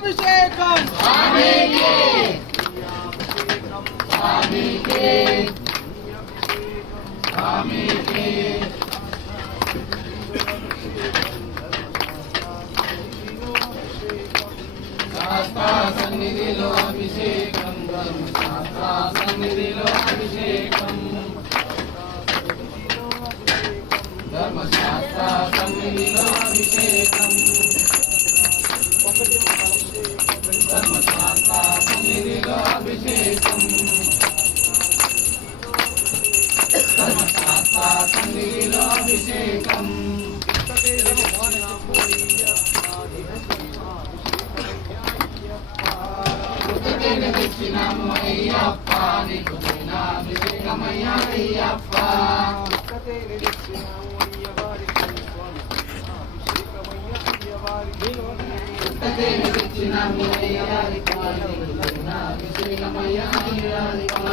అభిషేకం సన్నిధిలో అభిషేకం సన్నిధిలో అభిషేకం ధర్మశాస్త్ర సన్నిధిలో అభిషేకం ధర్మశాస్త్ర సన్నిధిలో అభిషేకం ధర్మశాస్త్ర సన్నిధిలో అభిషేకం తెచ్చినాము అయ్యప్ప నీకు అభిషేకమయ్యా అయ్యప్ప తెచ్చినాము అభిషేకమయ్యా అయ్యప్ప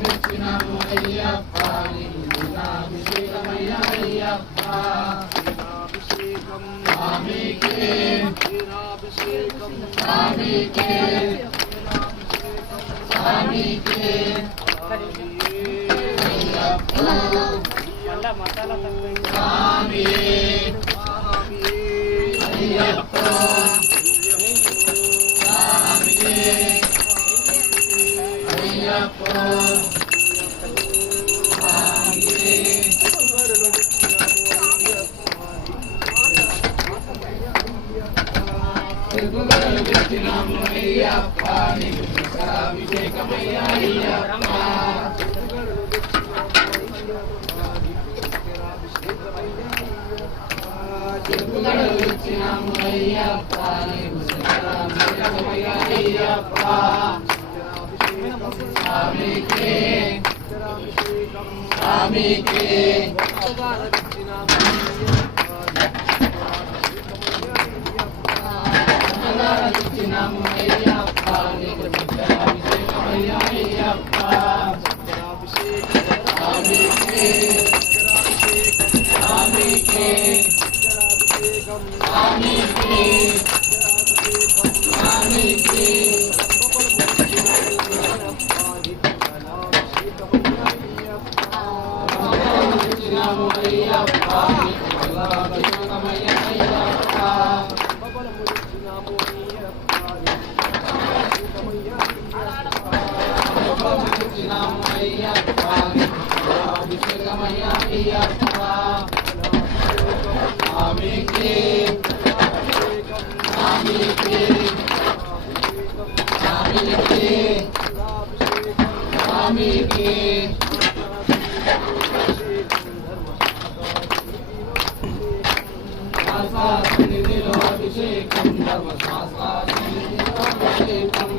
తెచ్చినాము అయ్యప్ప అభిషేకమయ్యా అయ్యప్ప స్వామికే స్వామికే స్వామికే అయ్యప్ప స్వామి అయ్యప్ప స్వామికే అయ్యప్ప తెచ్చినాము అయ్యప్ప నీకు అభిషేకమయ్యా అయ్యప్ప తెచ్చినాము అయ్యప్ప నీకు అభిషేకమయ్యా అయ్యప్ప స్వామికే స్వామికే తెచ్చినాము అయ్యప్ప నీకు అభిషేకమయ్యా అయ్యప్ప స్వామికే స్వామికే స్వామికే స్వామికే తెచ్చినాము అయ్యప్ప నీకు అభిషేకమయ్యా అయ్యప్ప తెచ్చినాము అయ్యప్ప అభిషేకమయ్యా అయ్యప్ప స్వామికే స్వామికే స్వామికే స్వామికే సన్నిధిలో అభిషేకం ధర్మశాస్త్ర సన్నిధిలో అభిషేకం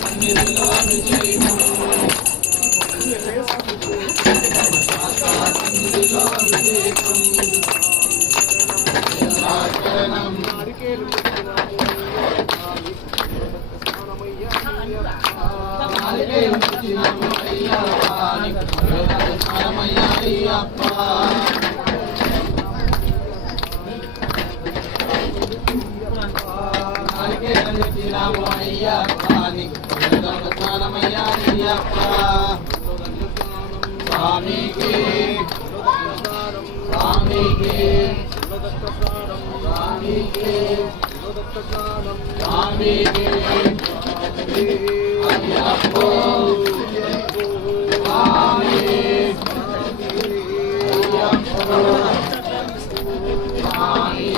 సన్నిధిలో అభిషేకం సన్నిధిలో అభిషేకం చరణం తెచ్చినాము అయ్యప్ప నీకు స్నానమయ్యా అయ్యప్ప తెచ్చినాము అయ్యప్ప నీకు స్నానమయ్యా అయ్యప్ప స్వామికే స్వామికే స్వామికే స్వామికే అయ్యప్ప స్వామి అయ్యప్ప స్వామి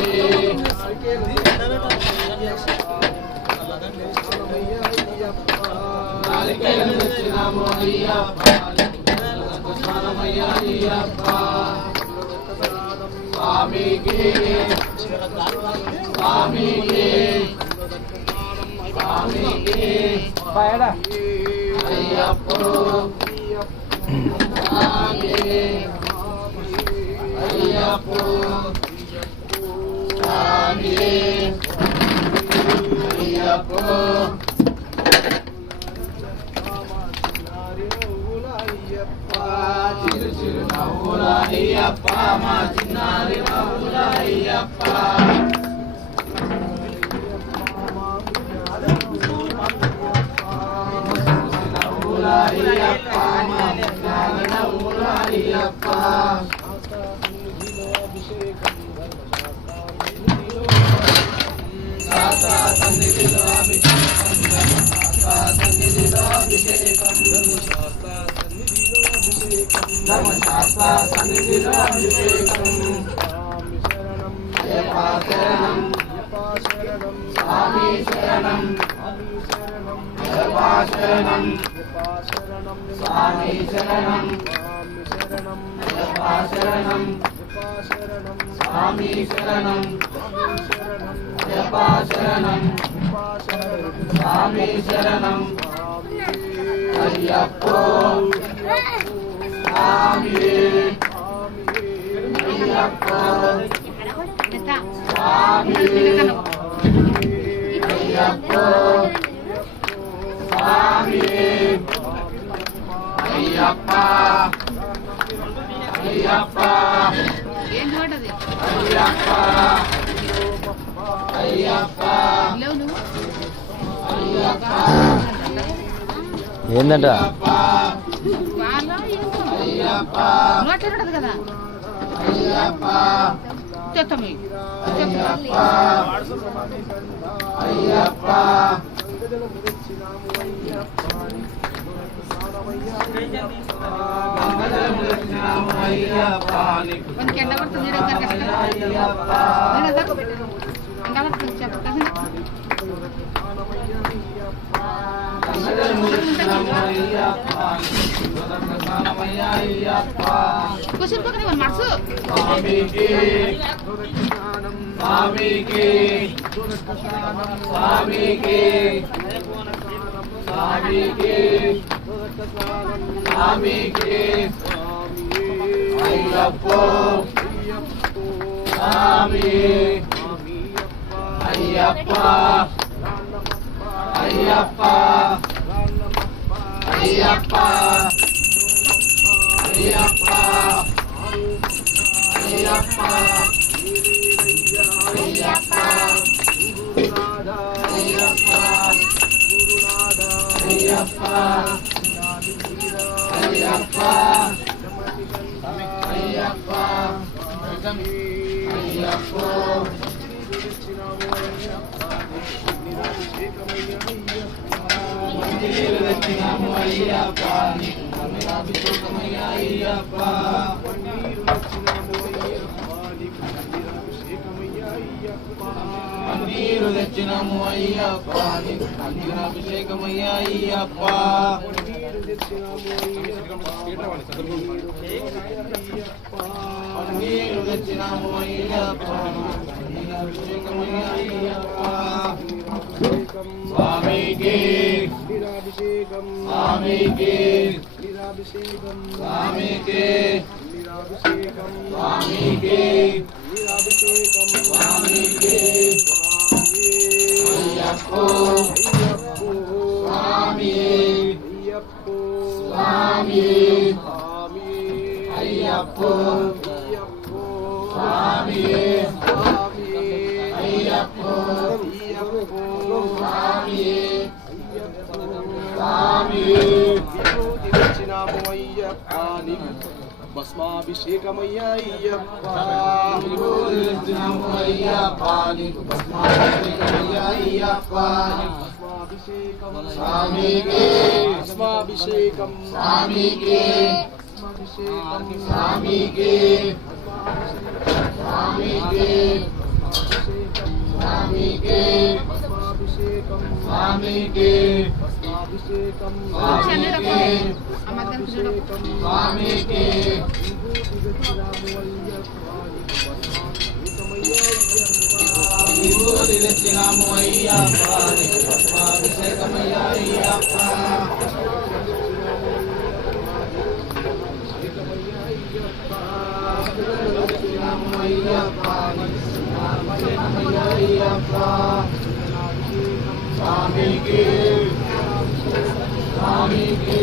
తెచ్చినాము అయ్యప్ప స్నానమయ్యా అయ్యప్ప స్వామికే స్వామికే స్వామికే అయ్యప్ప స్వామి అయ్యప్ప స్వామి అయ్యప్ప చిరునవ్వుల అయ్యప్ప మా చిన్నారి నవ్వుల అయ్యప్ప నవ్వుల అయ్యప్ప మా చిన్నారి నవ్వుల అయ్యప్ప సన్నిధిలో అభిషేకం సన్నిధిలో అభిషేకం ధర్మశాస్త్ర సన్నిధిలో అభిషేకం అయ్యప్ప శరణం స్వామి శరణం అయ్యప్ప శరణం స్వామి శరణం అయ్యప్ప శరణం స్వామి శరణం అయ్యప్ప శరణం స్వామి శరణం అయ్యప్పో స్వామి అయ్యప్పో స్వామి అయ్యప్పో స్వామి అయ్యప్ప అయ్యప్ప అయ్యప్ప అయ్యప్ప అయ్యప్ప ఏందంట అయ్యప్ప కదా అయ్యప్ప అయ్యప్ప మనకి ఎండ పడుతుంది క్వశ్చన్ పక్కన మనసు స్వామికి స్వామికి స్వామికి స్వామికి స్వామికి అయ్యప్పో స్వామి అయ్యప్ప అయ్యప్ప అయ్యప్ప అయ్యప్ప అయ్యప్ప అయ్యప్ప అయ్యప్ప అయ్యప్ప అయ్యప్ప అయ్యప్ప అయ్యప్ప మందిర దక్షిణము అయ్యప్ప అభిషేకమయ్య అయ్యప్ప మందిరు దక్షిణము అయ్యప్ప అభిషేకమయ్య అయ్యప్ప మందిరు దక్షిణము అయ్యప్ప అభిషేకమయ్య అయ్యప్ప స్వామికి స్వామికి స్వామికి స్వామికి స్వామికి అయ్యప్పో స్వామి స్వామి అయ్యప్పో స్వామి అయ్యప్పో స్వామి స్వామి భస్మాభిషేకమయ్య అయ్యప్ప స్వామికి భస్మాభిషేకం స్వామికి స్వామికి స్వామికి స్వామికి భస్మాభిషేకం స్వామికి భస్మాభిషేకం స్వామికి స్వామికి విభూతి దక్షిణము అయ్యప్ప అభిషేకమయ్య అయ్యప్ప దక్షిణము అయ్యప్ప అభిషేకమయ్య అయ్యప్ప స్వామికి స్వామికి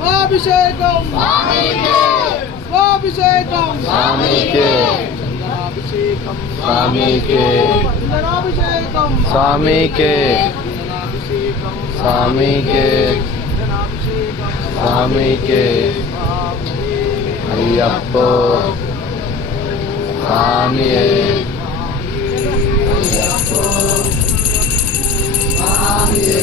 స్వాభిషేకం స్వాభిషేకం స్వామికే చందనాభిషేకం స్వామికే చందనాభిషేకం స్వామికే చందనాభిషేకం స్వామికే చందనాభిషేకం స్వామికే అయ్యప్పో స్వామియే అయ్యప్పో స్వామియే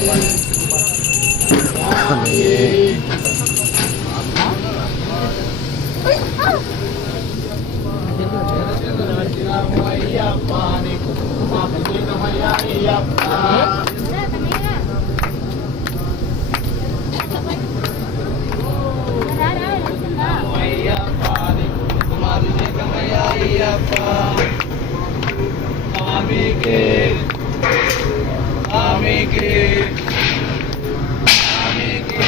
స్వామికే స్వామికే స్వామికే